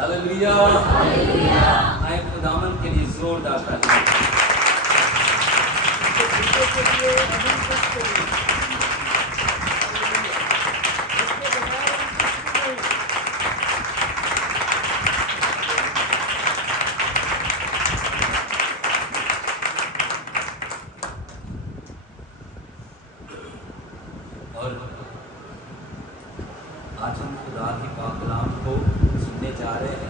ہلیلویا، آئے خداوند کے لیے زوردار تالیاں۔ اور آج ہم خدا کی پاک کلام کو سننے جا رہے ہیں۔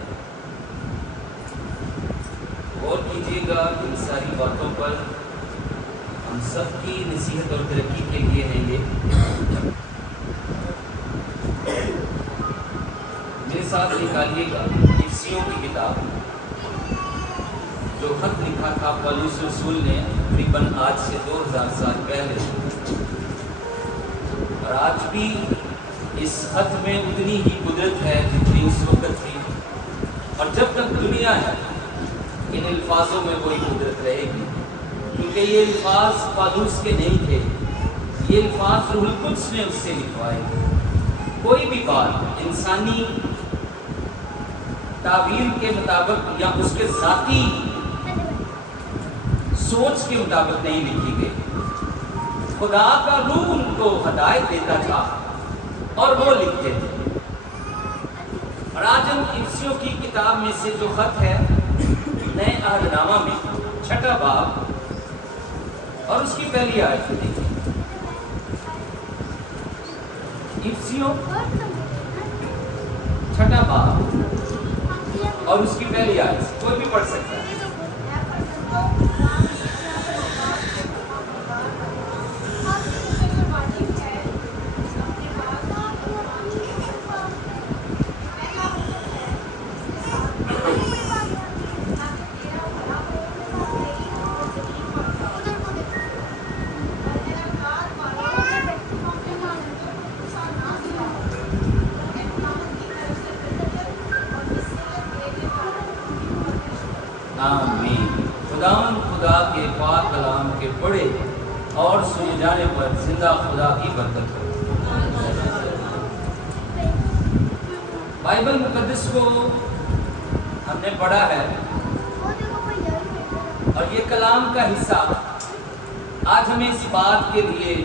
غور کیجیے گا، ان ساری باتوں پر ہم سب کی نصیحت اور ترقی کے لیے ہیں۔ یہ میرے ساتھ نکالیے گا افسیوں کی کتاب، جو خط لکھا تھا پولس رسول نے تقریباً آج سے 2000 سال پہلے، اور آج بھی اس خط میں اتنی ہی قدرت ہے جتنی اس وقت تھی، اور جب تک دنیا ہے ان الفاظوں میں وہی قدرت رہے گی، کیونکہ یہ الفاظ پالوس کے نہیں تھے، یہ الفاظ روح القدس نے اس سے لکھوائے۔ کوئی بھی بات انسانی تعبیر کے مطابق یا اس کے ذاتی سوچ کے مطابق نہیں لکھی گئی، خدا کا روح ان کو ہدایت دیتا تھا اور وہ لکھتے تھے۔ اور آج ہم افسیوں کی کتاب میں سے جو خط ہے نئے عہد نامہ میں 6 باب اور اس کی پہلی آیت دیکھیں۔ افسیوں 6 باب اور اس کی پہلی آیت، کوئی بھی پڑھ سکتا ہے۔ آمین۔ خداوند خدا کے پاک کلام کے پڑھے اور سنے جانے پر زندہ خدا کی برکت ہو۔ بائبل مقدس کو ہم نے پڑھا ہے، اور یہ کلام کا حصہ آج ہمیں اس بات کے لیے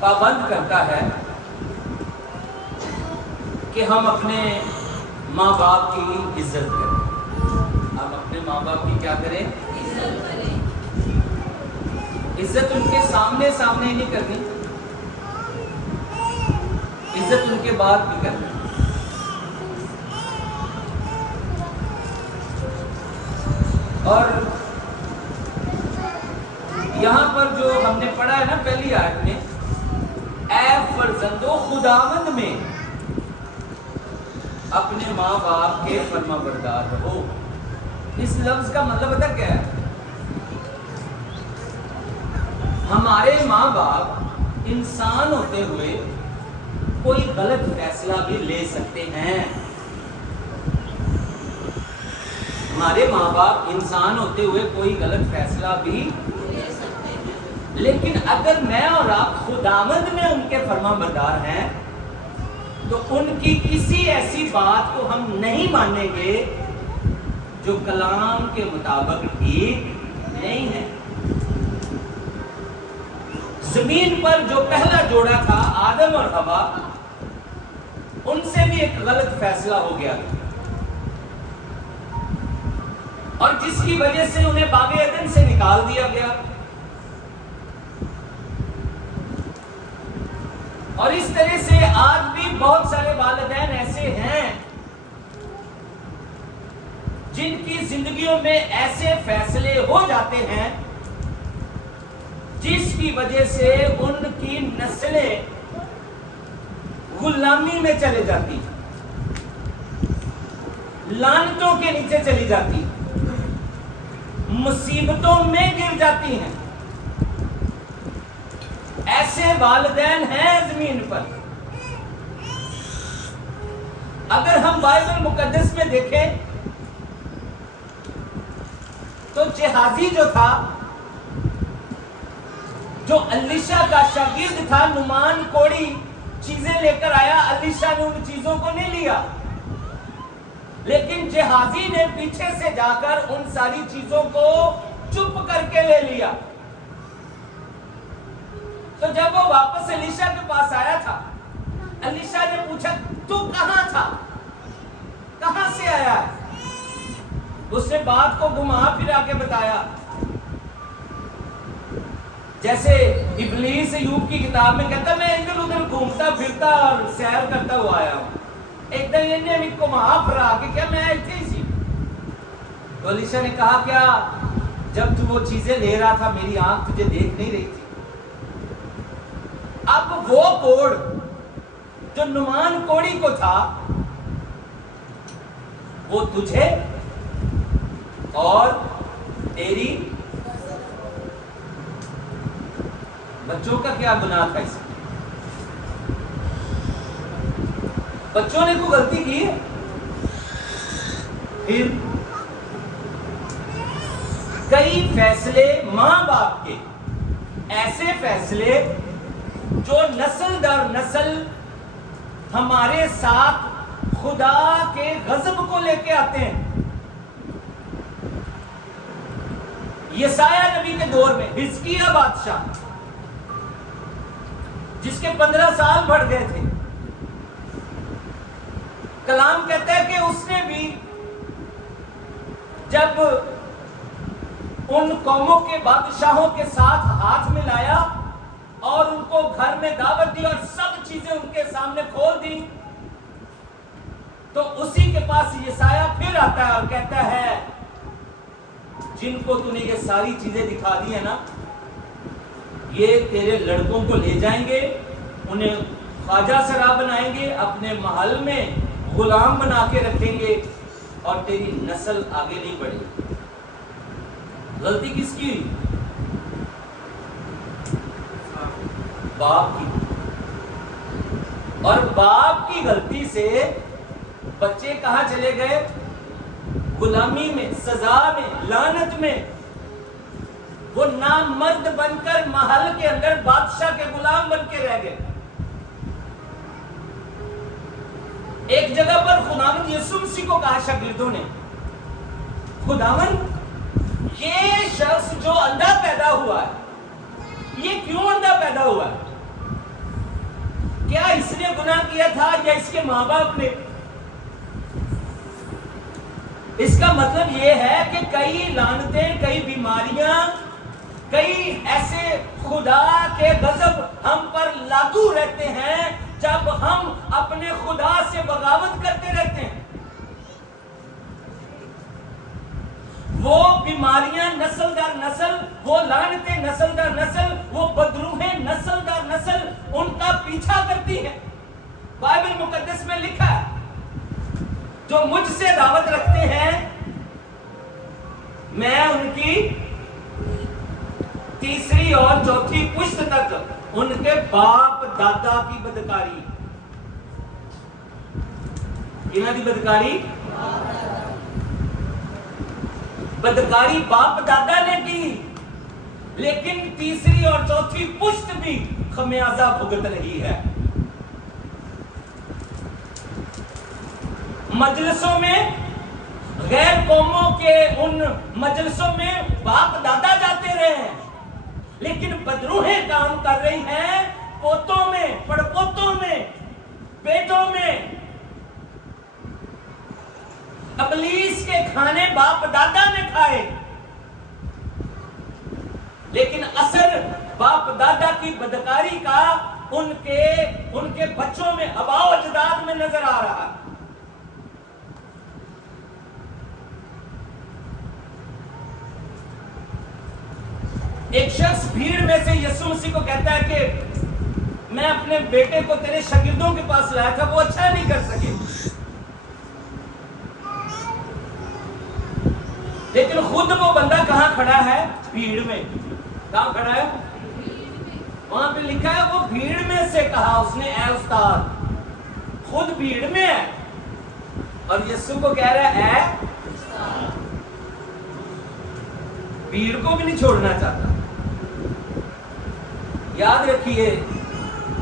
پابند کرتا ہے کہ ہم اپنے ماں باپ کی عزت کریں۔ ہم اپنے ماں باپ کی کیا کریں؟ عزت کریں۔ عزت ان کے سامنے نہیں کرنی، عزت ان کے بعد بھی کرنی۔ اور یہاں پر جو ہم نے پڑھا ہے نا پہلی آیت میں، اے فرزندو خداوند میں اپنے ماں باپ کے فرما بردار رہو۔ اس لفظ کا مطلب پتہ کیا ہے؟ ہمارے ماں باپ انسان ہوتے ہوئے کوئی غلط فیصلہ بھی لے سکتے ہیں۔ ہمارے ماں باپ انسان ہوتے ہوئے کوئی غلط فیصلہ بھی لے سکتے ہیں، لیکن اگر میں اور آپ خداوند میں ان کے فرما بردار ہیں تو ان کی کسی ایسی بات کو ہم نہیں مانیں گے جو کلام کے مطابق ٹھیک نہیں ہے۔ زمین پر جو پہلا جوڑا تھا آدم اور حوا، ان سے بھی ایک غلط فیصلہ ہو گیا تھا، اور جس کی وجہ سے انہیں باغ عدن سے نکال دیا گیا۔ اور اس طرح سے آج بھی بہت سارے والدین ایسے ہیں جن کی زندگیوں میں ایسے فیصلے ہو جاتے ہیں جس کی وجہ سے ان کی نسلیں غلامی میں چلے جاتی، لعنتوں کے نیچے چلی جاتی، مصیبتوں میں گر جاتی ہیں۔ ایسے والدین ہیں زمین پر۔ اگر ہم بائبل مقدس میں دیکھیں تو جہازی جو تھا، جو الیشا کا شاگرد تھا، نعمان کوڑی چیزیں لے کر آیا، الیشا نے ان چیزوں کو نہیں لیا، لیکن جہازی نے پیچھے سے جا کر ان ساری چیزوں کو چپ کر کے لے لیا. تو جب وہ واپس الیشا کے پاس آیا تھا، الیشا نے پوچھا تو کہاں تھا، کہاں سے آیا ہے؟ اس نے بات کو گھما پھرا کے بتایا. جیسے ابلیس ایوب کی کتاب میں کہتا میں ادھر ادھر گھومتا پھرتا اور سیر کرتا ہوا آیا ہوں. ایک دن انہیں کو وہاں پھرا کے کیا میں ایتھے ہی سی. تو الیشا نے کہا کیا جب تو وہ چیزیں لے رہا تھا میری آنکھ تجھے دیکھ نہیں رہی تھی؟ اب وہ کوڑ جو نعمان کوڑی کو تھا وہ تجھے اور تیری بچوں کا کیا گناہ تھا؟ اس میں بچوں نے کوئی غلطی کی ہے؟ پھر کئی فیصلے ماں باپ کے، ایسے فیصلے جو نسل در نسل ہمارے ساتھ خدا کے غضب کو لے کے آتے ہیں. یسایہ نبی کے دور میں حزقیہ بادشاہ جس کے 15 سال بڑھ گئے تھے، کلام کہتا ہے کہ اس نے بھی جب ان قوموں کے بادشاہوں کے ساتھ ہاتھ ملایا اور ان کو گھر میں دعوت دی اور سب چیزیں ان کے سامنے کھول دی، تو اسی کے پاس یسایہ پھر آتا ہے اور کہتا ہے جن کو تو نے یہ ساری چیزیں دکھا دی ہیں نا، یہ تیرے لڑکوں کو لے جائیں گے، انہیں خواجہ سرا بنائیں گے، اپنے محل میں غلام بنا کے رکھیں گے اور تیری نسل آگے نہیں بڑھے گی. غلطی کس کی؟ باپ کی. اور باپ کی غلطی سے بچے کہاں چلے گئے؟ غلامی میں، سزا میں، لعنت میں. وہ نامرد بن کر محل کے اندر بادشاہ کے غلام بن کے رہ گئے. ایک جگہ پر خداوند یسوع مسیح کو کہا شاگردوں نے، خداوند یہ شخص جو اندھا پیدا ہوا ہے، یہ کیوں اندھا پیدا ہوا ہے؟ کیا اس نے گناہ کیا تھا یا اس کے ماں باپ نے؟ اس کا مطلب یہ ہے کہ کئی لعنتیں، کئی بیماریاں، کئی ایسے خدا کے غضب ہم پر لاگو رہتے ہیں جب ہم اپنے خدا سے بغاوت کرتے رہتے ہیں. وہ بیماریاں نسل در نسل، وہ لعنتیں نسل در نسل، وہ بدروہیں نسل در نسل ان کا پیچھا کرتی ہیں. بائبل مقدس میں لکھا ہے جو مجھ سے دعوت رکھتے ہیں میں ان کی تیسری اور چوتھی پشت تک ان کے باپ دادا کی بدکاری. انہاں دی بدکاری باپ دادا نے کی، لیکن تیسری اور چوتھی پشت بھی خمیازہ بھگت رہی ہے. مجلسوں میں، غیر قوموں کے ان مجلسوں میں باپ دادا جاتے رہے ہیں، لیکن بدروہیں کام کر رہی ہیں پوتوں میں، پڑپوتوں میں، بیٹوں میں. ابلیس کے کھانے باپ دادا نے کھائے، لیکن اثر باپ دادا کی بدکاری کا ان کے بچوں میں، آباء و اجداد میں نظر آ رہا ہے. ایک شخص بھیڑ میں سے یسوع مسیح کو کہتا ہے کہ میں اپنے بیٹے کو تیرے شاگردوں کے پاس لایا تھا، وہ اچھا نہیں کر سکے. لیکن خود وہ بندہ کہاں کھڑا ہے؟ بھیڑ میں. کہاں کھڑا ہے؟ وہاں پہ لکھا ہے وہ بھیڑ میں سے کہا اس نے اے استاد. خود بھیڑ میں ہے اور یسوع کو کہہ رہا ہے اے استاد. بھیڑ کو بھی نہیں چھوڑنا چاہتا. یاد رکھیے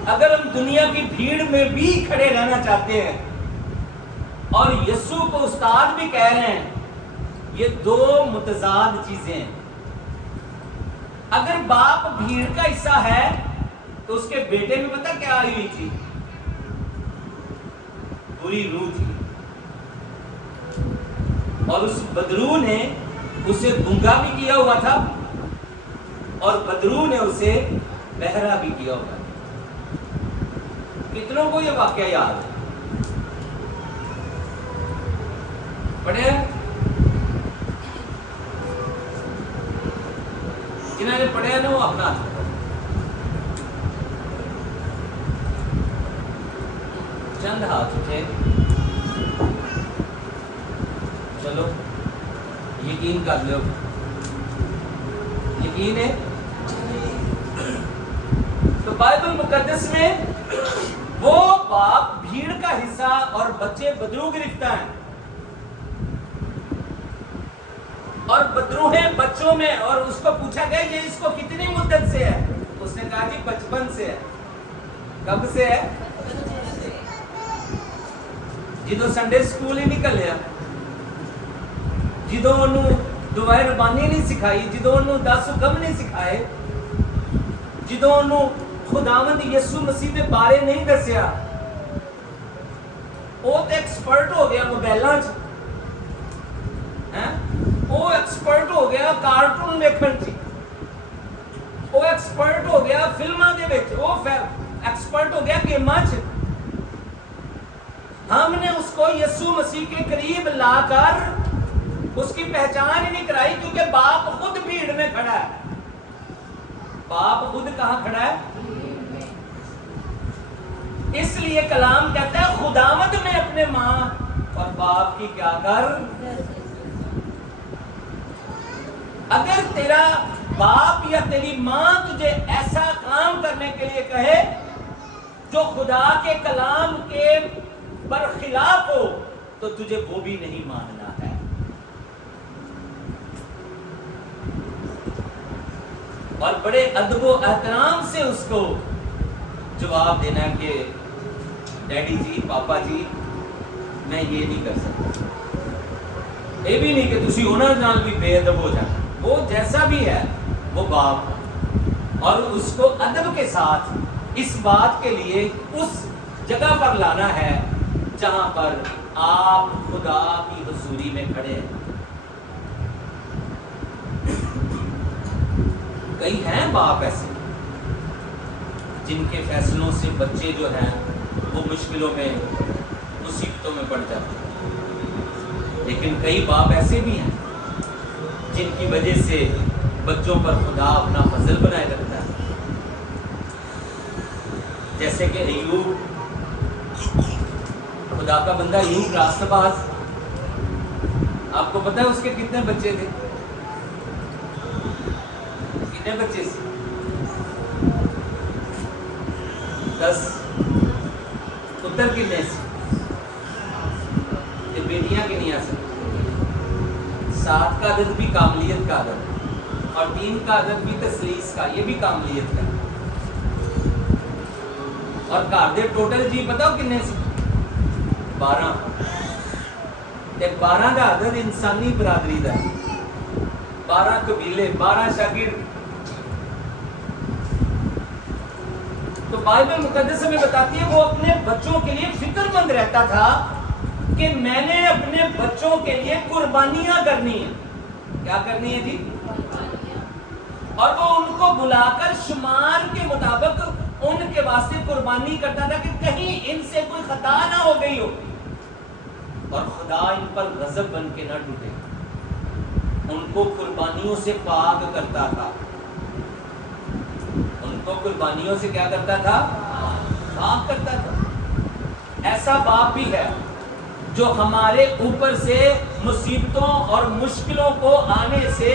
اگر ہم دنیا کی بھیڑ میں بھی کھڑے رہنا چاہتے ہیں اور یسوع کو استاد بھی کہہ رہے ہیں. یہ دو متضاد چیزیں ہیں. اگر باپ بھیڑ کا حصہ ہے تو اس کے بیٹے میں پتہ کیا آئی ہوئی تھی؟ بری روح تھی. اور اس بدرو نے اسے گونگا بھی کیا ہوا تھا اور بدرو نے اسے بہرا بھی کیا ہوا تھا. کتنوں کو یہ واقعہ یاد ہے؟ پڑھے؟ جنہوں نے پڑھے نا وہ اپنا ہاتھ پکڑو. چند ہاتھ اٹھے. چلو یقین کر لو. یقین ہے؟ تو بائبل مقدس میں وہ باپ بھیڑ کا حصہ اور بچے بدرو گرفتہ ہیں اور بدرو ہیں بچوں میں. اور اس کو پوچھا گیا یہ اس کو کتنی مدت سے ہے؟ اس نے کہا جی بچپن سے ہے. کب سے ہے؟ جدو سنڈے سکول ہی نکل گیا, جدو انہوں دعائے ربانی نہیں سکھائی, جدو انہوں 10 حکم نہیں سکھائے, جدو انہوں خداوند یسوع مسیح دے بارے نہیں دسیا, وہ تو ایکسپرٹ ہو گیا موبائلاں چ, وہ ایکسپرٹ ہو گیا کارٹون دیکھن چ, وہ ایکسپرٹ ہو گیا فلماں دے وچ, وہ ایکسپرٹ ہو گیا گیماں چ. ہم نے اس کو یسوع مسیح کے قریب لا کر اس کی پہچان ہی نہیں کرائی, کیونکہ باپ خود بھیڑ میں کھڑا ہے. باپ خود کہاں کھڑا ہے؟ اس لیے کلام کہتا ہے خداوند میں اپنے ماں اور باپ کی کیا کر. اگر تیرا باپ یا تیری ماں تجھے ایسا کام کرنے کے لیے کہے جو خدا کے کلام کے برخلاف ہو تو تجھے وہ بھی نہیں ماننا ہے. اور بڑے ادب و احترام سے اس کو جواب دینا کہ ڈیڈی جی, پاپا جی, میں یہ نہیں کر سکتا. یہ بھی نہیں کہ تسی انہاں نال بھی بے ادب ہو جانا. وہ جیسا بھی ہے وہ باپ ہے, اور اس کو ادب کے ساتھ اس بات کے لیے اس جگہ پر لانا ہے جہاں پر آپ خدا کی حضوری میں کھڑے ہیں. کئی ہیں باپ ایسے جن کے فیصلوں سے بچے جو ہیں وہ مشکلوں میں مصیبتوں میں پڑ جاتے ہیں, لیکن کئی باپ ایسے بھی ہیں جن کی وجہ سے بچوں پر خدا اپنا فضل بنائے رکھتا ہے. جیسے کہ ایوب, خدا کا بندہ ایوب راست باز, آپ کو پتا ہے اس کے کتنے بچے تھے؟ کتنے بچے سے؟ 10. پتر کتنے سے؟ یہ بیٹیاں کنی آ سکتی. 7 کا عدد بھی کاملیت کا عدد اور 3 کا عدد بھی تسلیس کا, یہ بھی کاملیت کا. اور گھر دے ٹوٹل جی پتا ہو کتنے سے؟ 12. 12 کا عدد انسانی برادری کا ہے. 12 قبیلے, 12 شاگرد. تو بائبل مقدس میں بتاتی ہے وہ اپنے بچوں کے لیے فکر مند رہتا تھا کہ میں نے اپنے بچوں کے لیے قربانیاں کرنی ہیں. کیا کرنی ہے جی؟ اور وہ ان کو بلا کر شمار کے مطابق ان کے واسطے قربانی کرتا تھا کہ کہیں ان سے کوئی خطا نہ ہو گئی ہو اور خدا ان پر غضب بن کے نہ ٹوٹے. ان کو قربانیوں سے پاک کرتا تھا. ان کو قربانیوں سے کیا کرتا تھا؟ پاک کرتا تھا. ایسا باپ بھی ہے جو ہمارے اوپر سے مصیبتوں اور مشکلوں کو آنے سے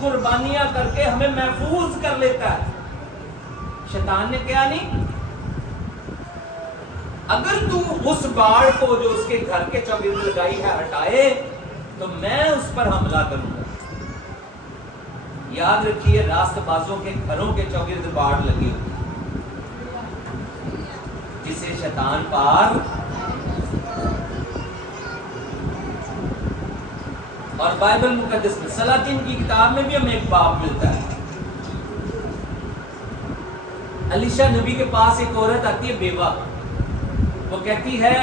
قربانیاں کر کے ہمیں محفوظ کر لیتا ہے. شیطان نے کیا نہیں, اگر تو اس باڑ کو جو اس کے گھر کے چوگرد لگائی ہے ہٹائے تو میں اس پر حملہ کروں گا. یاد رکھیے راست بازوں کے گھروں کے چوگرد باڑ لگی ہوئی جسے شیطان پار. اور بائبل مقدس میں سلاطین کی کتاب میں بھی ہمیں ایک باب ملتا ہے. علیشا نبی کے پاس ایک عورت آتی ہے بیوہ. وہ کہتی ہے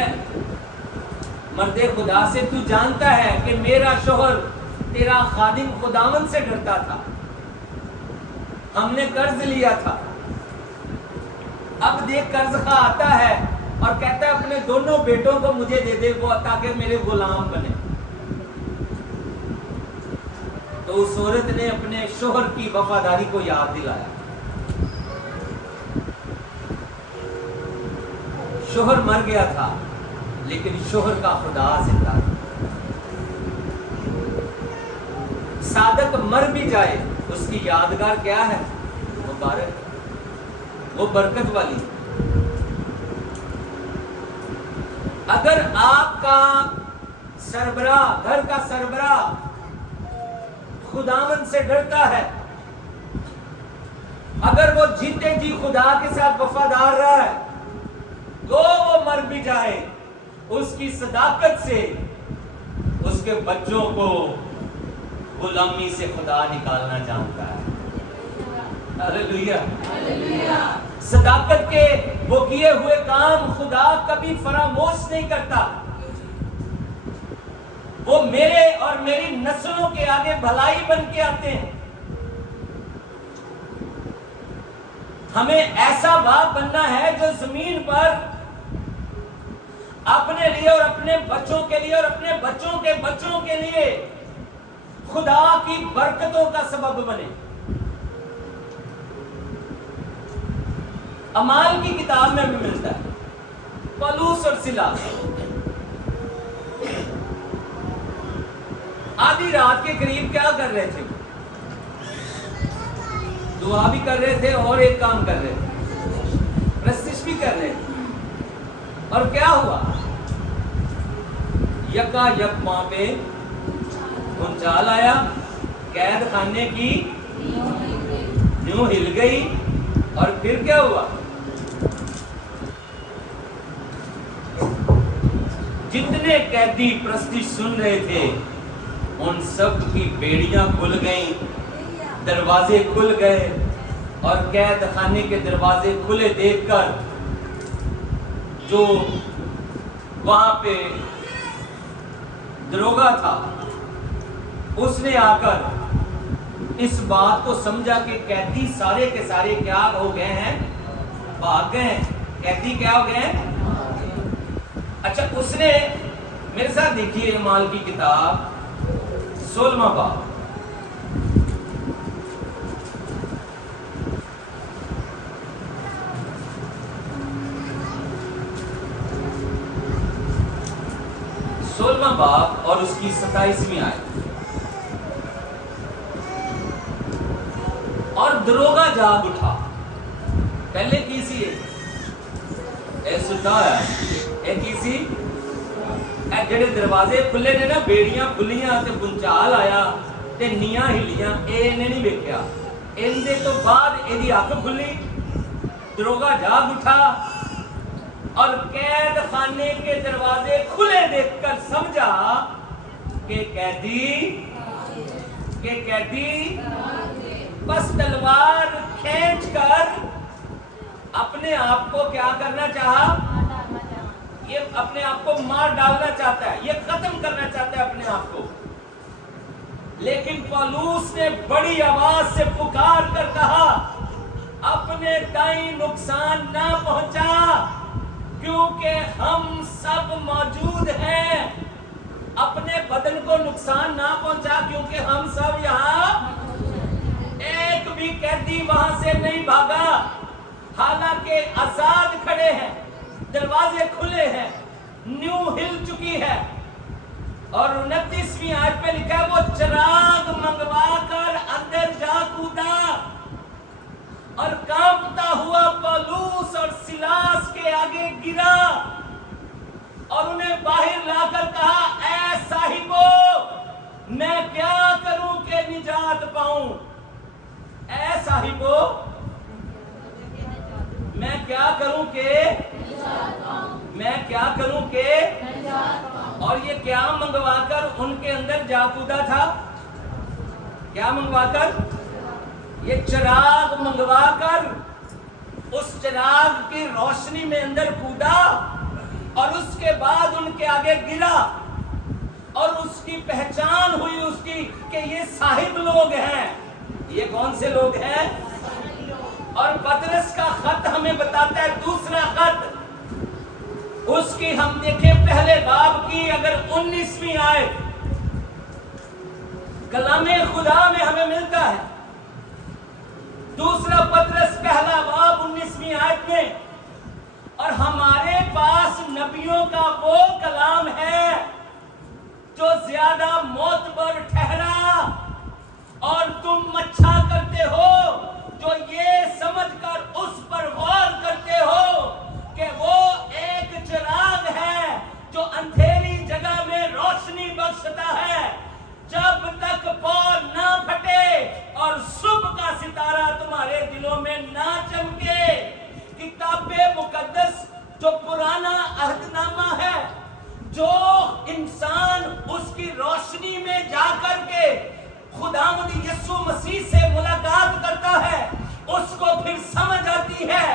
مرد خدا سے, تو جانتا ہے کہ میرا شوہر تیرا خادم خداوند سے ڈرتا تھا, ہم نے قرض لیا تھا, اب دیکھ قرض خواہ آتا ہے اور کہتا ہے اپنے دونوں بیٹوں کو مجھے دے دے وہ تاکہ میرے غلام بنے. تو اس عورت نے اپنے شوہر کی وفاداری کو یاد دلایا. شوہر مر گیا تھا لیکن شوہر کا خدا زندہ تھا. صادق مر بھی جائے اس کی یادگار کیا ہے؟ مبارک, وہ برکت والی. اگر آپ کا سربراہ, گھر کا سربراہ خداوند سے ڈرتا ہے, اگر وہ جیتے جی خدا کے ساتھ وفادار رہا ہے, تو وہ مر بھی جائے اس کی صداقت سے اس کے بچوں کو غلامی سے خدا نکالنا جانتا ہے. ہاللیلویہ. صداقت کے وہ کیے ہوئے کام خدا کبھی فراموش نہیں کرتا. وہ میرے اور میری نسلوں کے آگے بھلائی بن کے آتے ہیں. ہمیں ایسا باپ بننا ہے جو زمین پر اپنے لیے اور اپنے بچوں کے لیے اور اپنے بچوں کے بچوں کے لیے خدا کی برکتوں کا سبب بنے. اعمال کی کتاب میں بھی ملتا ہے پولس اور سیلاس آدھی رات کے قریب کیا کر رہے تھے؟ دعا بھی کر رہے تھے اور ایک کام کر رہے تھے, پرستش بھی کر رہے تھے. اور کیا ہوا؟ یکا یک وہاں پہ بھونچال آیا, قید خانے کی نیو ہل گئی, اور پھر کیا ہوا؟ جتنے قیدی پرستش سن رہے تھے ان سب کی بیڑیاں کھل گئیں, دروازے کھل گئے, اور قید خانے کے دروازے کھلے دیکھ کر جو وہاں پہ دروگا تھا اس نے آ کر اس بات کو سمجھا کہ قیدی سارے کے سارے کیا ہو گئے ہیں؟ بھاگ گئے ہیں. قیدی کیا ہو گئے ہیں؟ اچھا, اس نے میرے ساتھ دیکھیے اعمال کی کتاب 16واں باب. باب اور اس کی 27ویں آیت. اور دروگا جاگ اٹھا. پہلے کی سی اے ستا ہے اے کی سی اے جڑے دروازے کھلے نے نا, بیڑیاں کھلیاں تے بنچال آیا تے نیاں ہلیاں, اے نے نہیں ویکھیا. ان دے تو بعد ایدی اکھ کھلی, دروگا جاگ اٹھا اور قید خانے کے دروازے کھلے دیکھ کر سمجھا کہ قیدی بس تلوار کھینچ کر اپنے آپ کو کیا کرنا چاہا؟ یہ اپنے آپ کو مار ڈالنا چاہتا ہے, یہ ختم کرنا چاہتا ہے اپنے آپ کو. لیکن پولس نے بڑی آواز سے پکار کر کہا اپنے دائیں نقصان نہ پہنچا, کیونکہ ہم سب موجود ہیں. اپنے بدن کو نقصان نہ پہنچا کیونکہ ہم سب یہاں. ایک بھی قیدی وہاں سے نہیں بھاگا, حالانکہ آزاد کھڑے ہیں, دروازے کھلے ہیں, نیو ہل چکی ہے. اور 29ویں آیت پہ لکھا ہے وہ چراغ منگوا کر اندر جا کودا اور کانپتا ہوا پولس اور سیلاس کے آگے گرا اور انہیں باہر لا کر کہا اے صاحبو میں کیا کروں کہ نجات پاؤں. اے صاحبو میں کیا کروں کہ اور یہ کیا منگوا کر ان کے اندر جا کودا تھا؟ کیا منگوا کر؟ یہ چراغ منگوا کر اس چراغ کی روشنی میں اندر کودا اور اس کے بعد ان کے آگے گرا اور اس کی پہچان ہوئی اس کی کہ یہ صاحب لوگ ہیں۔ یہ کون سے لوگ ہیں؟ اور پطرس کا خط ہمیں بتاتا ہے، دوسرا خط اس کی ہم دیکھیں پہلے باب کی اگر 19ویں آیت کلام خدا میں ہمیں ملتا ہے، دوسرا پطرس پہلا باب 19ویں آیت میں، اور ہمارے پاس نبیوں کا وہ کلام ہے جو زیادہ معتبر ٹھہرا، اور تم اچھا کرتے ہو جو یہ سمجھ کر اس پر غور کرتے ہو کہ وہ ایک چراغ ہے جو اندھیری جگہ میں روشنی بخشتا ہے، جب تک پور نہ پھٹے اور صبح کا ستارہ تمہارے دلوں میں نہ چمکے۔ کتاب مقدس جو پرانا عہد نامہ ہے، جو انسان اس کی روشنی میں جا کر کے خداوند یسوع مسیح سے ملاقات کرتا ہے، اس کو پھر سمجھ آتی ہے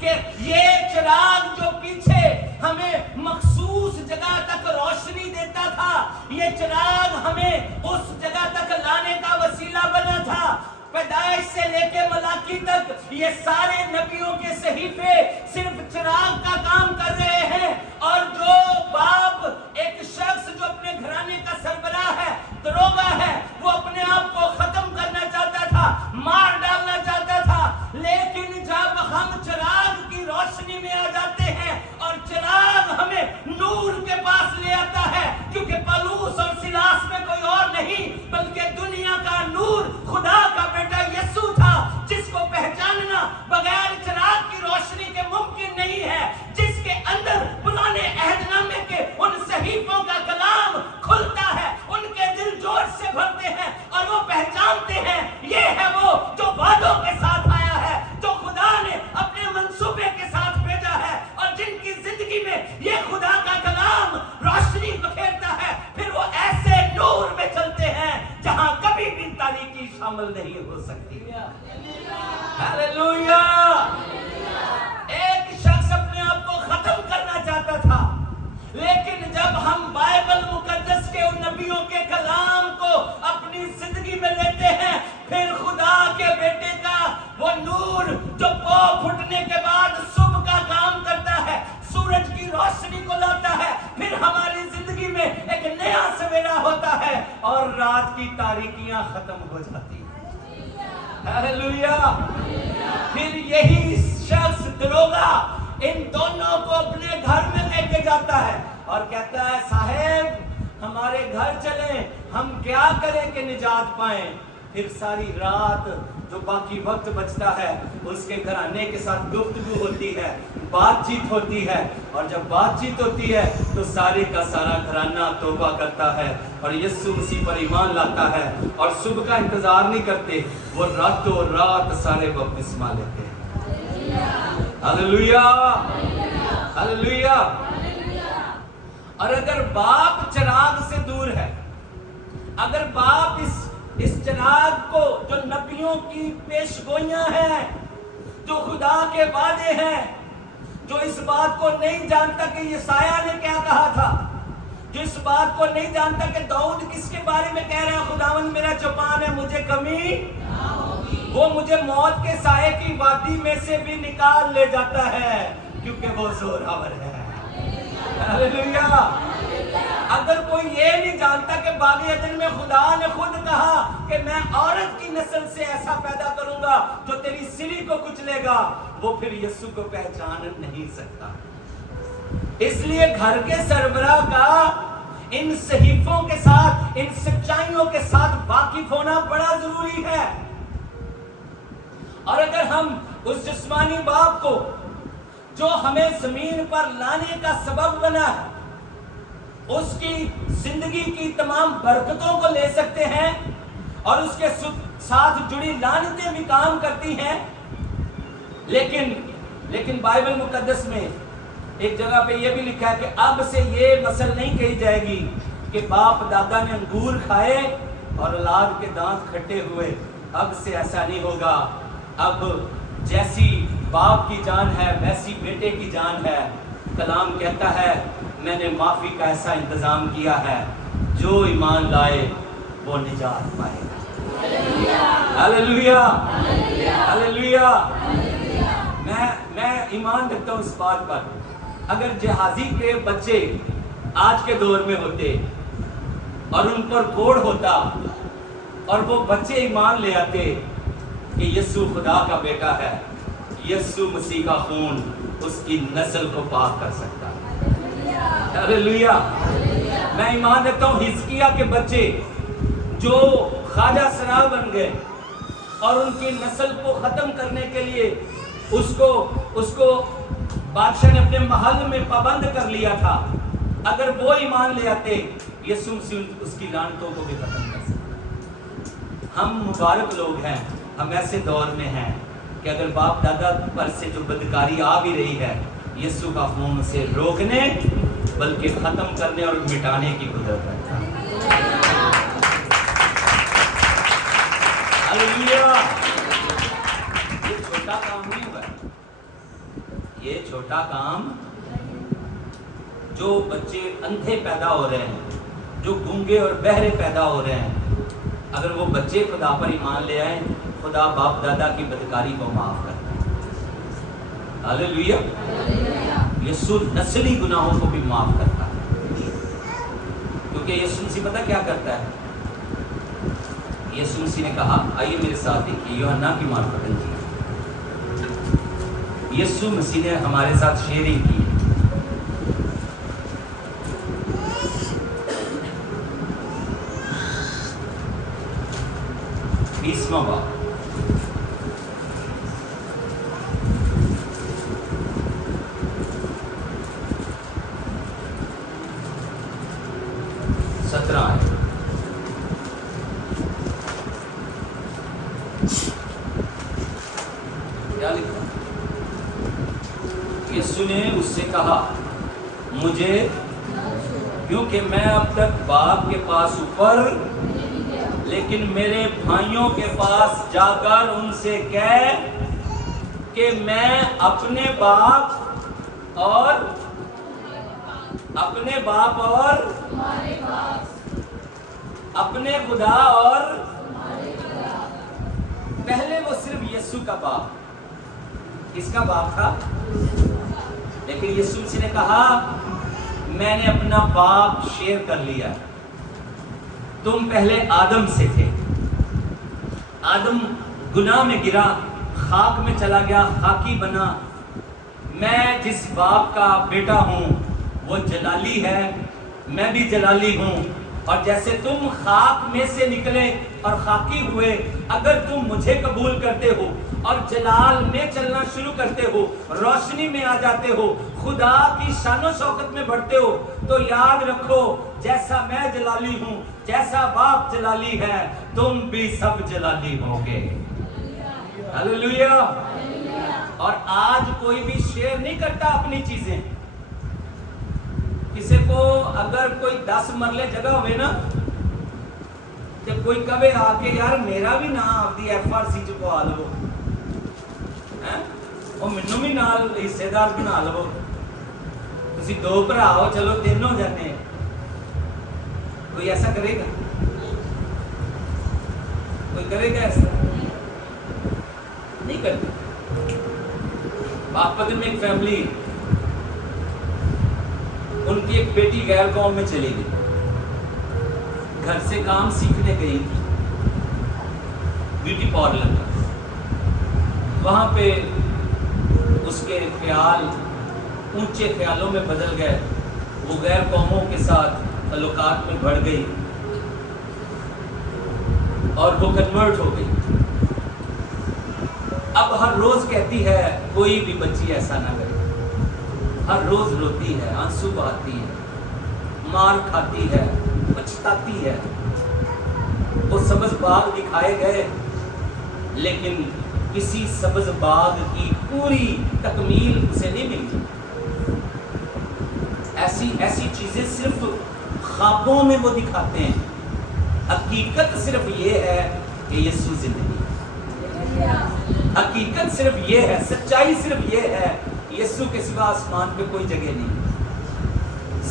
کہ یہ چراغ جو پیچھے ہمیں مخصوص جگہ تک روشنی دیتا تھا، یہ چراغ ہمیں اس جگہ تک لانے کا وسیلہ بنا تھا۔ پیدائش سے لے کے ملاکی تک یہ سارے نبیوں کے صحیفے صرف چراغ کا کام کر رہے ہیں، اور جو باپ ایک شخص جو اپنے گھرانے کا سربراہ ہے، دروگا ہے، وہ اپنے آپ کو ختم کرنا چاہتا تھا، مار ڈالنا چاہتا تھا، لیکن جب ہم چراغ کی روشنی میں آ جاتے ہیں اور چراغ ہمیں نور کے پاس لے آتا ہے، کیونکہ پالوس اور سلاس میں کوئی اور نہیں بلکہ دنیا کا نور خدا کا بیٹا یسوع تھا، جس کو پہچاننا بغیر چراغ کی روشنی کے ممکن نہیں ہے، جس کے اندر پرانے عہد نامے کے ان صحیفوں کا کلام کھلتا ہے، ان کے دل جوش سے بھرتے ہیں اور وہ پہچانتے ہیں یہ ہے وہ جو وعدوں کے ساتھ آیا ہے، جو خدا نے اپنے منصوبے کے ساتھ بھیجا ہے، اور جن کی زندگی میں یہ خدا کا کلام روشنی بکھیرتا ہے، پھر وہ ایسے نور میں چلتے ہیں جہاں کبھی بھی تاریکی شامل نہیں ہو سکتی۔ ہاللویا! ایک شخص اپنے آپ کو ختم کرنا چاہتا تھا، لیکن جب ہم بائبل مقدس کے ان نبیوں کے کلام کو اپنی زندگی میں لیتے ہیں، پھر خدا کے بیٹے کا وہ نور جو پو پھٹنے کے بعد صبح کا کام کرتا ہے، سورج کی روشنی کو لاتا ہے، پھر ہماری زندگی میں ایک نیا سویرا ہوتا ہے اور رات کی تاریکیاں ختم ہو جاتی ہیں۔ ہاللویا! پھر یہی شخص دروگا ان دونوں کو اپنے گھر میں لے کے جاتا ہے اور کہتا ہے، صاحب ہمارے گھر چلیں، ہم کیا کریں کہ نجات پائیں۔ پھر ساری رات جو باقی وقت بچتا ہے اس کے گھرانے کے ساتھ گفتگو ہوتی ہے، بات چیت ہوتی ہے، اور جب بات چیت ہوتی ہے تو سارے کا سارا گھرانہ توبہ کرتا ہے اور یسوع مسیح پر ایمان لاتا ہے، اور صبح کا انتظار نہیں کرتے، وہ راتوں رات سارے بپتسمہ لیتے ہیں۔ ہاللویا! ہاللویا! اور اگر باپ چراغ سے دور ہے، اگر باپ اس چراغ کو جو نبیوں کی پیشگوئیاں ہیں، جو خدا کے وعدے ہیں، جو اس بات کو نہیں جانتا کہ یسایہ نے کیا کہا تھا، جو اس بات کو نہیں جانتا کہ داؤد کس کے بارے میں کہہ رہا ہے، خداوند میرا چوپان ہے، مجھے کمی نہ ہوگی، وہ مجھے موت کے سائے کی وادی میں سے بھی نکال لے جاتا ہے کیونکہ وہ زورآور ہے۔ ہاللویا! اگر کوئی یہ نہیں جانتا کہ باغ عدن میں خدا نے خود کہا کہ میں عورت کی نسل سے ایسا پیدا کروں گا جو تیری سری کو کچلے گا، وہ پھر یسوع کو پہچان نہیں سکتا۔ اس لیے گھر کے سربراہ کا ان صحیفوں کے ساتھ، ان سچائیوں کے ساتھ واقف ہونا بڑا ضروری ہے۔ اور اگر ہم اس جسمانی باپ کو جو ہمیں زمین پر لانے کا سبب بنا ہے، اس کی زندگی کی تمام برکتوں کو لے سکتے ہیں اور اس کے ساتھ جڑی لعنتیں بھی کام کرتی ہیں، لیکن بائبل مقدس میں ایک جگہ پہ یہ بھی لکھا ہے کہ اب سے یہ مثل نہیں کہی جائے گی کہ باپ دادا نے انگور کھائے اور اولاد کے دانت کھٹے ہوئے. اب سے ایسا نہیں ہوگا. اب جیسی باپ کی جان ہے ویسی بیٹے کی جان ہے. کلام کہتا ہے میں نے معافی کا ایسا انتظام کیا ہے, جو ایمان لائے وہ نجات پائے گا. ہاللیلویا ہاللیلویا. میں ایمان رکھتا ہوں اس بات پر, اگر جہازی کے بچے آج کے دور میں ہوتے اور ان پر کوڑ ہوتا اور وہ بچے ایمان لے آتے کہ یسوع خدا کا بیٹا ہے, یسوع مسیح کا خون اس کی نسل کو پاک کر سکتا ہے. ہاللیلویا. میں ایمان رکھتا ہوں حزقیہ کے بچے جو خواجہ سرا بن گئے اور ان کی نسل کو ختم کرنے کے لیے اس کو بادشاہ نے اپنے محل میں پابند کر لیا تھا, اگر وہ ایمان لے آتے یسوع مسیح اس کی لعنتوں کو بھی ختم کر سکتے. ہم مبارک لوگ ہیں, ہم ایسے دور میں ہیں کہ اگر باپ دادا پر سے جو بدکاری آ بھی رہی ہے, یسوع کا خون اسے روکنے بلکہ ختم کرنے اور مٹانے کی قدرت رکھتا ہے. ہاللیلویا. یہ چھوٹا کام نہیں ہوا, یہ چھوٹا کام. جو بچے اندھے پیدا ہو رہے ہیں, جو گونگے اور بہرے پیدا ہو رہے ہیں, اگر وہ بچے خدا پر ایمان لے آئیں, خدا باپ دادا کی بدکاری کو معاف کرتا ہے. ہاللیلویا. یسوع نسلی گناہوں کو بھی معاف کرتا ہے, کیونکہ یسوع مسیح پتہ کیا کرتا ہے. یسوع مسیح نے کہا, آئیے میرے ساتھ دیکھیے یوحنا کی معرفت انجیل. یسوع مسیح نے ہمارے ساتھ شیئرنگ کی. بیسواں باب, کیا لکھا؟ یسوع نے اس سے کہا, مجھے کیونکہ میں اب تک باپ کے پاس اوپر, لیکن میرے بھائیوں کے پاس جا کر ان سے کہہ کہ میں اپنے باپ اور اپنے خدا اور پہلے وہ صرف یسوع کا باپ, کس کا باپ تھا؟ لیکن یسوع مسیح نے کہا میں نے اپنا باپ شیئر کر لیا. تم پہلے آدم سے تھے, آدم گناہ میں گرا, خاک میں چلا گیا, خاکی بنا. میں جس باپ کا بیٹا ہوں وہ جلالی ہے, میں بھی جلالی ہوں. اور جیسے تم خاک میں سے نکلے اور خاکی ہوئے, اگر تم مجھے قبول کرتے ہو اور جلال میں چلنا شروع کرتے ہو, روشنی میں آ جاتے ہو, خدا کی شان و شوکت میں بڑھتے ہو, تو یاد رکھو جیسا میں جلالی ہوں, جیسا باپ جلالی ہے, تم بھی سب جلالی ہوگے. ہاللیلویا. اور آج کوئی بھی شیئر نہیں کرتا اپنی چیزیں. کسی کو اگر کوئی 10 مرلے جگہ ہوئے نا, تو کوئی کبھی آ کے یار میرا بھی نام آتی FRC چ پوا لو, وہ مینوں بھی نال حصے دار بنا لو, تسی 2 بھرا ہو, چلو 3 ہو جاتے ہیں. کوئی ایسا کرے گا؟ کوئی کرے گا ایسا؟ نہیں کرتے. باغپت میں ایک فیملی, ان کی ایک بیٹی غیر قوم میں چلی گئی, گھر سے کام سیکھنے گئی تھی, بیوٹی پارلر کا. وہاں پہ اس کے خیال اونچے خیالوں میں بدل گئے, وہ غیر قوموں کے ساتھ تعلقات میں بڑھ گئی اور وہ کنورٹ ہو گئی. اب ہر روز کہتی ہے کوئی بھی بچی ایسا نہ کرے, ہر روز روتی ہے, آنسو بہاتی ہے, مار کھاتی ہے, پچھتاتی ہے. وہ سبز باغ دکھائے گئے, لیکن کسی سبز باغ کی پوری تکمیل اسے نہیں ملی. ایسی چیزیں صرف خوابوں میں وہ دکھاتے ہیں. حقیقت صرف یہ ہے کہ یسوع زندگی ہے. حقیقت صرف یہ ہے، سچائی صرف یہ ہے، یسوع کے سوا آسمان پہ کوئی جگہ نہیں.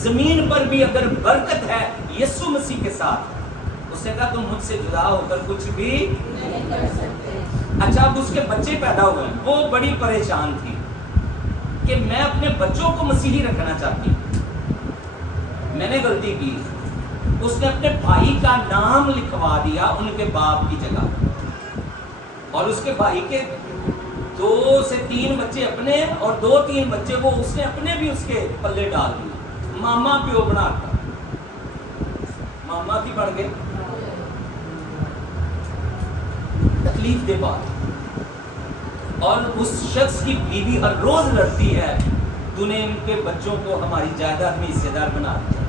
زمین پر بھی اگر برکت ہے یسوع مسیح کے ساتھ، اس نے کہا تم مجھ سے جدا ہو کر کچھ بھی نہیں کر سکتے. اچھا اب اس کے بچے پیدا ہوئے ہیں، وہ بڑی پریشان تھی کہ میں اپنے بچوں کو مسیحی رکھنا چاہتی ہوں. میں نے غلطی کی، اس نے اپنے بھائی کا نام لکھوا دیا ان کے باپ کی جگہ، اور اس کے بھائی کے 2 سے 3 بچے اپنے اور 2-3 بچے وہ اس نے اپنے بھی اس کے پلے ڈال دیے. ماما پیو بناتا، ماما کی بڑھ گئے. تکلیف دے بات. اور اس شخص کی بیوی ہر روز لڑتی ہے تو نے ان کے بچوں کو ہماری جائیداد میں حصے دار بنا دیا.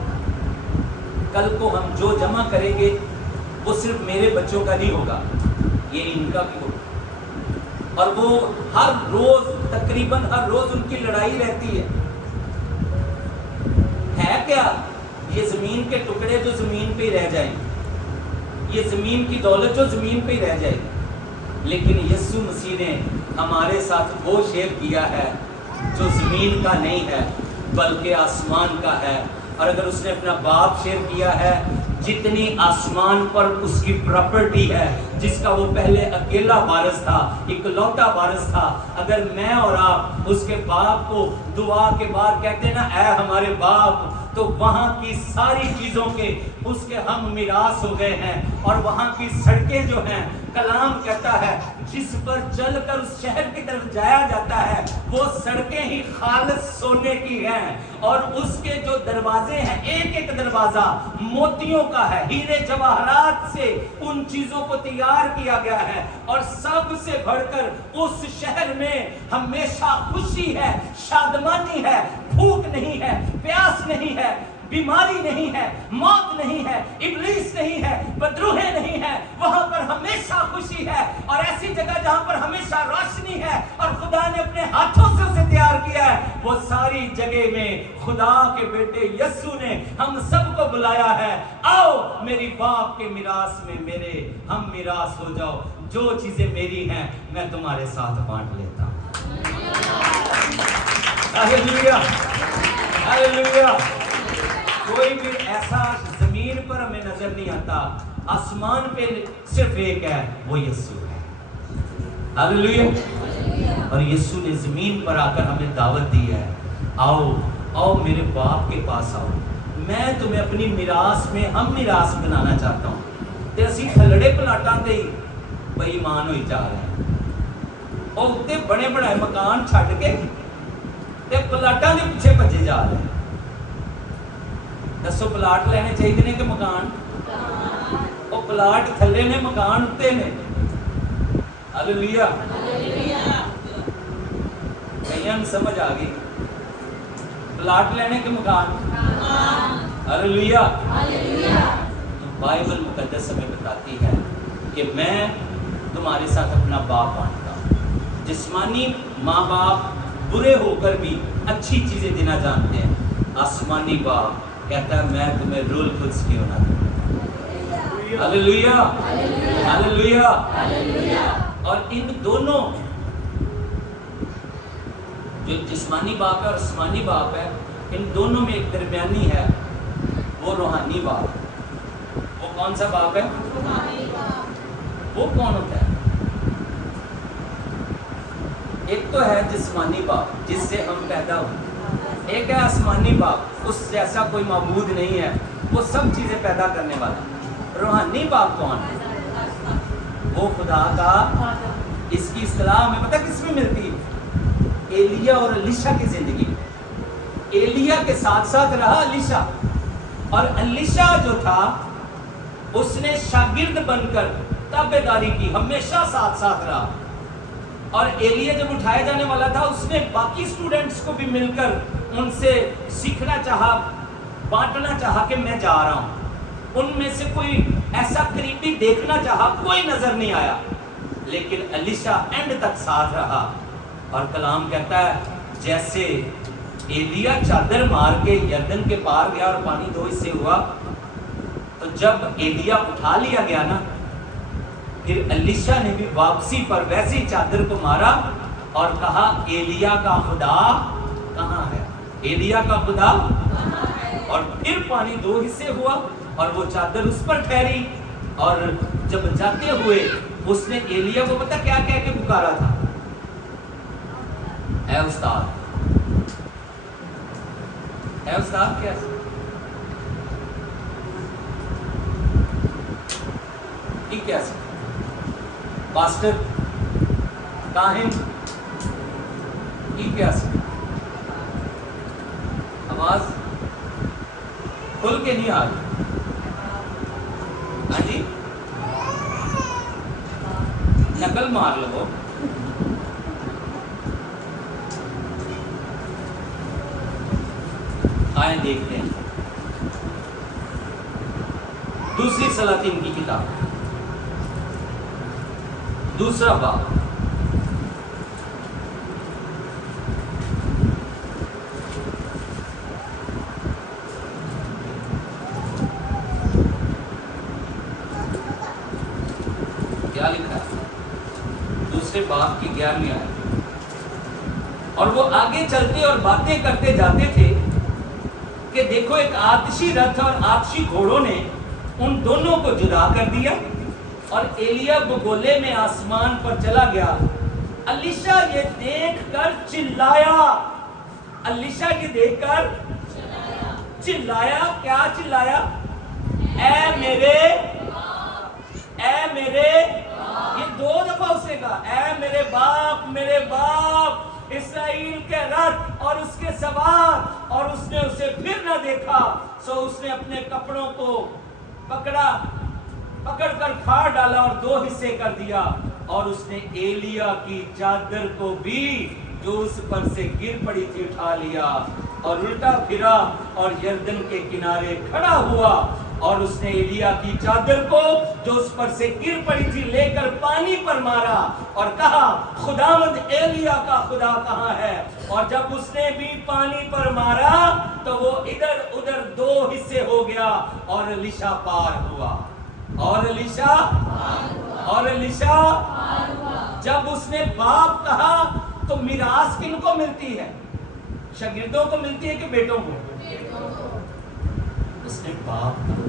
کل کو ہم جو جمع کریں گے وہ صرف میرے بچوں کا نہیں ہوگا، یہ ان کا بھی ہوگا. اور وہ ہر روز تقریباً ہر روز ان کی لڑائی رہتی ہے. کیا یہ زمین کے ٹکڑے جو زمین پہ ہی رہ جائیں، یہ زمین کی دولت جو زمین پہ ہی رہ جائے، لیکن یسوع مسیح نے ہمارے ساتھ وہ شیئر کیا ہے جو زمین کا نہیں ہے بلکہ آسمان کا ہے. اور اگر اس نے اپنا باپ شیئر کیا ہے، جتنی آسمان پر اس کی پراپرٹی ہے، جس کا وہ پہلے اکیلا وارث تھا، اکلوتا وارث تھا، اگر میں اور آپ اس کے باپ کو دعا کے بعد کہتے نا اے ہمارے باپ، تو وہاں کی ساری چیزوں کے اس کے ہم میراث ہو گئے ہیں. اور وہاں کی سڑکیں جو ہیں، کلام کہتا ہے جس پر چل کر اس شہر کی طرف جایا جاتا ہے وہ سڑکیں ہی خالص سونے کی ہیں. اور اس کے جو دروازے ہیں، ایک ایک دروازہ موتیوں کا ہے، ہیرے جواہرات سے ان چیزوں کو تیار کیا گیا ہے. اور سب سے بڑھ کر اس شہر میں ہمیشہ خوشی ہے، شادمانی ہے، بھوک نہیں ہے، پیاس نہیں ہے، بیماری نہیں ہے، موت نہیں ہے، ابلیس نہیں ہے، بدروہیں نہیں ہے. وہاں پر ہمیشہ خوشی ہے. اور ایسی جگہ جہاں پر ہمیشہ روشنی ہے اور خدا نے اپنے ہاتھوں سے اسے تیار کیا ہے، وہ ساری جگہ میں خدا کے بیٹے یسوع نے ہم سب کو بلایا ہے. آؤ میری باپ کے میراث میں میرے ہم میراث ہو جاؤ. جو چیزیں میری ہیں میں تمہارے ساتھ بانٹ لیتا ہوں. ہاللیلویا ہاللیلویا. کوئی بھی ایسا زمین پر ہمیں نظر نہیں آتا، آسمان پہ صرف ایک ہے، وہ یسوع ہے. ہاللیلویا. اور یسوع نے زمین پر آ کر ہمیں دعوت دی ہے، آؤ آؤ میرے باپ کے پاس آؤ، میں تمہیں اپنی میراث میں ہم میراث بنانا چاہتا ہوں. تے اسی تھلڑے پلاٹاں تے ہی بے ایمان ہوئی جا رہے ہیں. اور اتنے بڑے بڑے مکان چھڈ کے تے پلاٹاں دے پیچھے بھجے جا رہے ہیں. دسو پلاٹ لینے چاہیے نے کہ مکان؟ وہ پلاٹ تھلے نے، مکان اتنے نے. ہاللیلویا. کئیاں نوں سمجھ آ گئی؟ پلاٹ لینے کے مکان. ہاللیلویا. بائبل مقدس ہمیں بتاتی ہے کہ میں تمہارے ساتھ اپنا باپ بانٹتا ہوں. جسمانی ماں باپ برے ہو کر بھی اچھی چیزیں دینا جانتے ہیں. آسمانی باپ کہتا ہے میں تمہیں روح القدس کیوں نہ دوں. ہاللیلویا ہاللیلویا. اور ان دونوں جو جسمانی باپ ہے اور آسمانی باپ ہے، ان دونوں میں ایک درمیانی ہے، وہ روحانی باپ. وہ کون سا باپ ہے؟ وہ کون ہوتا ہے؟ ایک تو ہے جسمانی باپ جس سے ہم پیدا ہوئے، ایک ہے آسمانی باپ، اس جیسا کوئی معبود نہیں ہے، وہ سب چیزیں پیدا کرنے والا. روحانی باپ کون ہے؟ وہ خدا کا. اس کی اصطلاح ہمیں پتہ کس میں ملتی ہے؟ ایلیا اور الیشا کی زندگی. ایلیا کے ساتھ ساتھ رہا الیشا، اور الیشا جو تھا اس نے شاگرد بن کر تابعداری کی، ہمیشہ ساتھ ساتھ رہا. اور ایلیا جب اٹھایا جانے والا تھا اس نے باقی اسٹوڈنٹس کو بھی مل کر ان سے سیکھنا چاہا، بانٹنا چاہا کہ میں جا رہا ہوں. ان میں سے کوئی ایسا قریبی دیکھنا چاہا، کوئی نظر نہیں آیا، لیکن الیشا اینڈ تک ساتھ رہا. اور کلام کہتا ہے جیسے ایلیا چادر مار کے یردن کے پار گیا اور پانی 2 حصے ہوا، تو جب ایلیا اٹھا لیا گیا نا، پھر الیشا نے بھی واپسی پر ویسی چادر کو مارا اور کہا ایلیا کا خدا کہاں ہے، ایلیا کا خدا کہاں ہے، اور پھر پانی 2 حصے ہوا اور وہ چادر اس پر ٹھہری، اور جب جاتے ہوئے اس نے ایلیا کو پتہ کیا کہہ کے پکارا تھا، اے استاد، اے استاد کیا کیسے پاسٹر کاہن کی کیسے آواز کھل کے نہیں آ رہی، ہاں جی نقل مار لو، آئیں دیکھتے ہیں دوسری سلاطین کی کتاب 2 باب، کیا لکھا ہے؟ 2 باب کی 11ویں آیت، اور وہ آگے چلتے اور باتیں کرتے جاتے تھے کہ دیکھو ایک آتشی رتھ اور آتشی گھوڑوں نے ان دونوں کو جدا کر دیا، اور ایلیا بگولے میں آسمان پر چلا گیا۔ الیشا یہ دیکھ کر چلایا، الیشا یہ دیکھ کر چلایا، کیا چلایا؟ اے میرے، اے میرے، یہ 2 دفعہ اس نے کہا، اے میرے باپ، میرے باپ، اسرائیل کے رتھ اور اس کے سوار، اور اس نے اسے پھر نہ دیکھا، سو اس نے اپنے کپڑوں کو پکڑ کر پھاڑ ڈالا اور 2 حصے کر دیا، اور اس نے ایلیا کی چادر کو بھی جو اس پر سے گر پڑی تھی اٹھا لیا، اور الٹا پھرا اور یردن کے کنارے کھڑا ہوا، اور اس نے ایلیا کی چادر کو جو اس پر سے گر پڑی تھی لے کر پانی پر مارا اور کہا خداوند ایلیا کا خدا کہاں ہے، اور جب اس نے بھی پانی پر مارا تو وہ ادھر ادھر 2 حصے ہو گیا، اور الیشا پار ہوا، اور الیشا جب اس نے باپ کہا تو میراث کن کو ملتی ہے؟ شاگردوں کو ملتی ہے کہ بیٹوں کو؟ اس نے باپ کہا،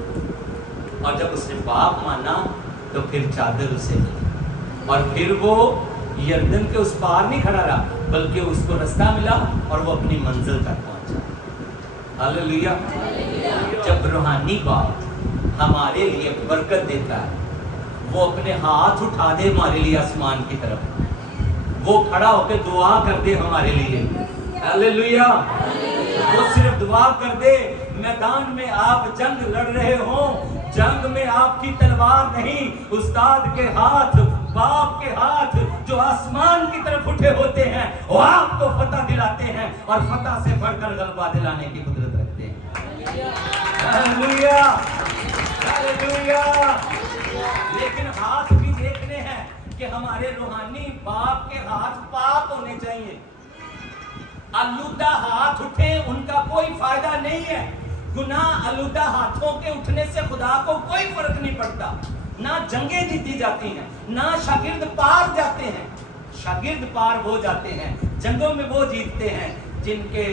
اور جب اس نے باپ مانا تو پھر چادر اسے ملی، اور پھر وہ یردن کے اس پار نہیں کھڑا رہا بلکہ اس کو رستہ ملا اور وہ اپنی منزل تک پہنچا۔ ہاللیلویا۔ جب روحانی باپ ہمارے لیے برکت دیتا ہے، وہ اپنے ہاتھ اٹھا دے ہمارے لیے آسمان کی طرف، وہ کھڑا ہو کے دعا کر دے ہمارے لیے، ہاللیلویا، وہ صرف دعا کر دے۔ میدان میں آپ جنگ لڑ رہے ہوں، جنگ میں آپ کی تلوار نہیں، استاد کے ہاتھ، باپ کے ہاتھ جو آسمان کی طرف اٹھے ہوتے ہیں وہ آپ کو فتح دلاتے ہیں، اور فتح سے بڑھ کر غلبہ دلانے کی قدرت رکھتے ہیں۔ ہاللیلویا، ہاللیلویا۔ لیکن ہاتھ بھی دیکھنے ہیں کہ ہمارے روحانی باپ کے ہاتھ پاک ہونے چاہیے۔ آلودہ ہاتھ اٹھے ان کا کوئی فائدہ نہیں ہے۔ گناہ آلودہ ہاتھوں کے اٹھنے سے خدا کو کوئی فرق نہیں پڑتا، نہ جنگیں جیتی جاتی ہیں، نہ شاگرد پار جاتے ہیں۔ شاگرد پار وہ جاتے ہیں، جنگوں میں وہ جیتتے ہیں جن کے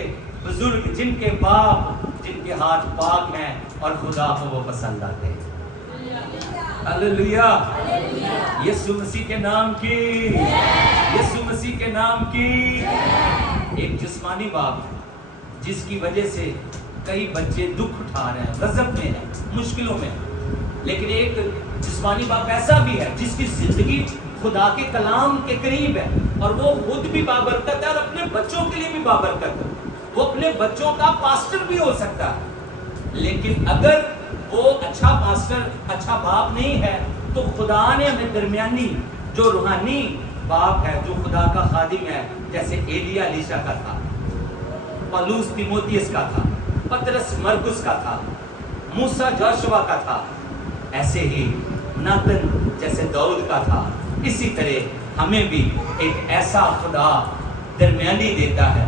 بزرگ، جن کے باپ، جن کے ہاتھ پاک ہیں اور خدا کو وہ پسند آتے ہیں۔ ہاللیلویا، یسوع مسیح کے نام کی، یسوع مسیح کے نام کی۔ ایک جسمانی باپ جس کی وجہ سے کئی بچے دکھ اٹھا رہے ہیں، غضب میں ہیں، مشکلوں میں، لیکن ایک جسمانی باپ ایسا بھی ہے جس کی زندگی خدا کے کلام کے قریب ہے، اور وہ خود بھی بابرکت ہے اور اپنے بچوں کے لیے بھی بابرکت ہے۔ وہ اپنے بچوں کا پاسٹر بھی ہو سکتا ہے، لیکن اگر وہ اچھا پاسٹر، اچھا باپ نہیں ہے تو خدا نے ہمیں درمیانی جو روحانی باپ ہے، جو خدا کا خادم ہے، جیسے ایلیا الیشا کا تھا، پولس تیموتھیوس کا تھا، پترس مرکس کا تھا، موسیٰ جوشوا کا تھا، ایسے ہی ناتن جیسے داؤد کا تھا، اسی طرح ہمیں بھی ایک ایسا خدا درمیانی دیتا ہے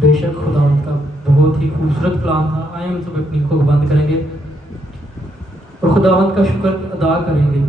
بے شک خداوند کا بہت ہی خوبصورت کلام تھا. آئیں ہم سب اپنی آنکھوں کو بند کریں گے اور خداوند کا شکر ادا کریں گے.